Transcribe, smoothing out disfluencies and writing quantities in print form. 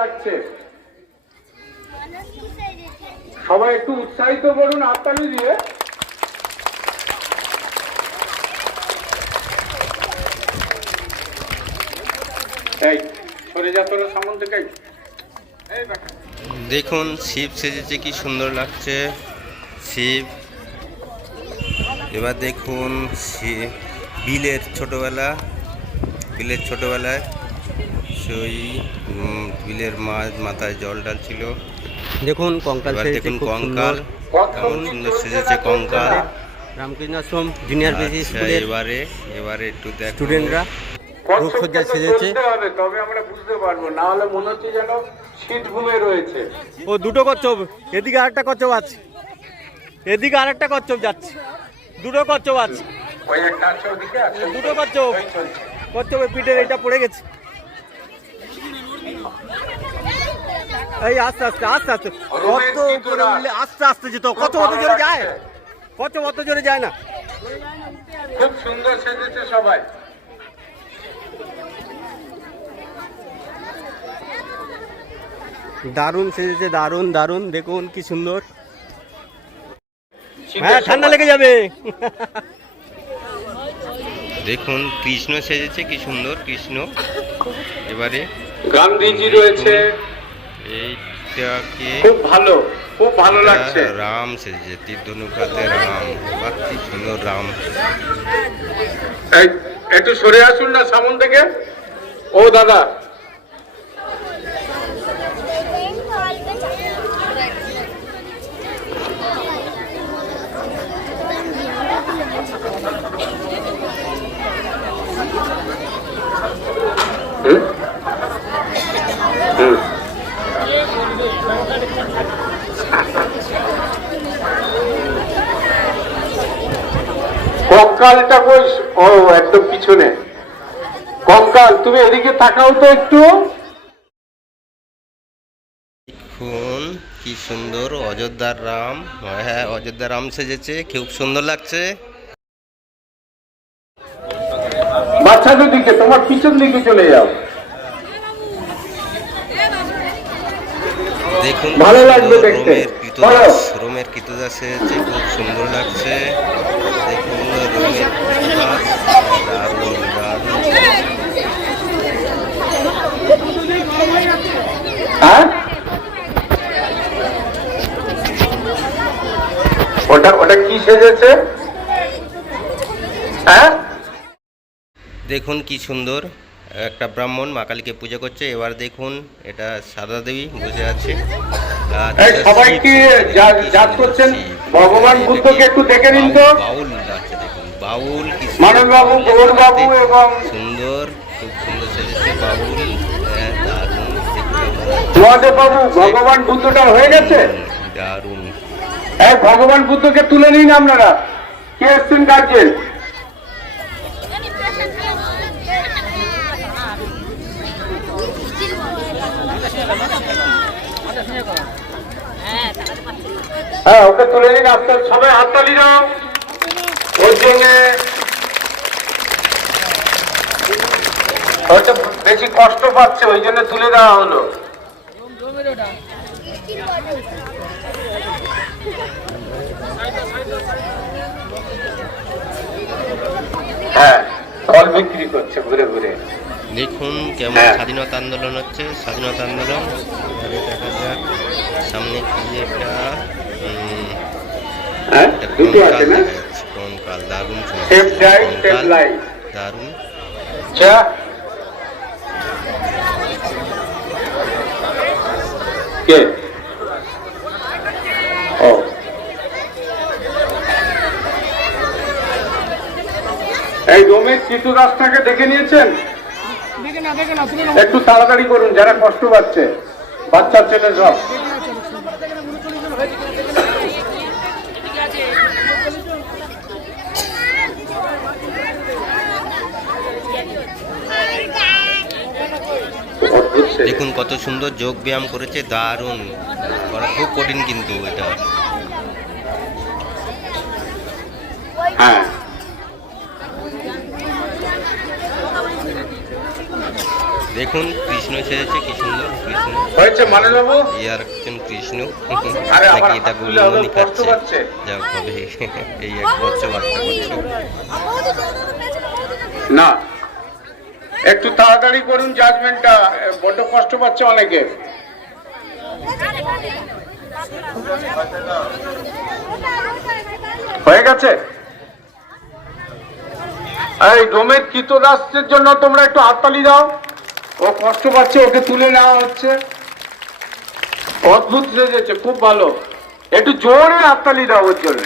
লাগছে। সবাই একটু উৎসাহিত করুন হাততালি দিয়ে। এই সরে যা তোরা সামন থেকে। দেখুন শিব সেজেছে, কি সুন্দর লাগছে শিব। এবার দেখুন বিলের ছোটবেলায় সেই বিলের মাছ মাথায় জল ডালছিল। দেখুন কঙ্কাল, দেখুন কঙ্কাল কেমন সুন্দর সেজেছে কঙ্কাল। রামকৃষ্ণ আশ্রম জুনিয়র কেজি স্কুলের এবারে একটু দেখ স্টুডেন্টরা রূপসজ্জা সেজেছে। তবে আমরা বুঝতে পারবো, না হলে মনে হচ্ছে যেন শীত ঘুমে রয়েছে। ও দুটো কচ্ছপ, এদিকে আরেকটা কচ্ছপ আছে, এদিকে আরেকটা কচ্ছপ যাচ্ছে, দুটো কচ্ছপ আছে, ওই একটা আছে ওদিকে আছে, দুটো কচ্ছপ। কচ্ছপের পিঠের এটা পড়ে গেছে। এই আস্তে আস্তে আস্তে আস্তে কত উপরে উঠলে আস্তে আস্তে যেত। কচ্ছপ অত জোরে যায়, কচ্ছপ অত জোরে যায় না। খুব সুন্দর সেজেছে সবাই। দারুণ সেজেছে, দারুণ দারুণ। দেখুন কি সুন্দর। হ্যাঁ ঠান্ডা লেগে যাবে। দেখুন কৃষ্ণ সেজেছে, কি সুন্দর কৃষ্ণ। এবারে গান্ধীজি রয়েছে, এইটাকে খুব ভালো লাগছে। রাম সেজেছে, তীর ধনুকাতে রাম, কি সুন্দর রাম। একটু সরে আসুন না সামন থেকে। ও দাদা, কঙ্কালটা কই? ও একদম পিছনে। কঙ্কাল তুমি এদিকে তাকাও তো একটু। দেখুন কি সুন্দর অযোধ্যার রাম। হ্যাঁ অযোধ্যার রাম সেজেছে, খুব সুন্দর লাগছে। বাচ্চাদের দিকে, তোমার পিছন দিকে চলে যাও। দেখুন ভালো লাগবে দেখতে। রোমের কৃতদাস সেজেছে, খুব সুন্দর লাগছে। দেখুন রোমের কৃতদাস, দারুণ দারুণ। হ্যাঁ ওটা কি সেজেছে? হ্যাঁ দেখুন কি সুন্দর একটা ব্রাহ্মণ মা কালীকে পূজা করছে। এবার দেখুন এটা সারদা দেবী বসে আছে। সবাই কি জাত করছেন? ভগবান বুদ্ধকে একটু দেখে নিন তো। বাউল আছে, দেখুন বাউল মানব বাবু, গৌর বাবু এবং সুন্দর, খুব সুন্দর সেজেছে বাউল। দারুণ মহাদেব বাবু। ভগবান বুদ্ধটা হয়ে গেছে, দারুণ। ভগবান বুদ্ধকে তুলে নিন আপনারা। কে এসছেন গার্জেন? হ্যাঁ ওকে তুলে নিন। আপনার সবাই হাততালি দাও ওর জন্য। হয়তো বেশি কষ্ট পাচ্ছে, ওই জন্য তুলে দেওয়া হলো। হ্যাঁ ফল বিক্রি করছে ঘুরে ঘুরে। দেখুন কেমন স্বাধীনতা আন্দোলন হচ্ছে, স্বাধীনতা আন্দোলন। দেখা যাক সামনে কি একটা কঙ্কাল, দারুণ দারুণ। কে? ও এই রোমের কৃতদাসটাকে দেখে নিয়েছেন? একটু তাড়াতাড়ি করুন, যারা কষ্ট পাচ্ছে, বাচ্চা ছেলে সব। দেখুন কত সুন্দর যোগ ব্যায়াম করেছে, দারুণ করা, খুব কঠিন কিন্তু এটা। হ্যাঁ দেখুন কৃষ্ণ সেজেছে, কি সুন্দর কৃষ্ণ। হয়েছে মানে বাবু? এই আর একজন কৃষ্ণ আরে আবার নাকি এটা হাত তুলে হবে, গুলমনি কষ্ট খাচ্ছে পাচ্ছে। যা হবে এই এক বছর বাচ্চা করছে না, একটু তাড়াতাড়ি করুন জাজমেন্টটা, বড্ড কষ্ট পাচ্ছে অনেকে। হয়ে গেছে? এই ডোমের কৃতদাসের জন্য তোমরা একটু হাততালি দাও। ও কষ্ট পাচ্ছে, ওকে তুলে নেওয়া হচ্ছে। অদ্ভুত সেজেছে, খুব ভালো। একটু জোরে হাততালি দাও ওর জন্য।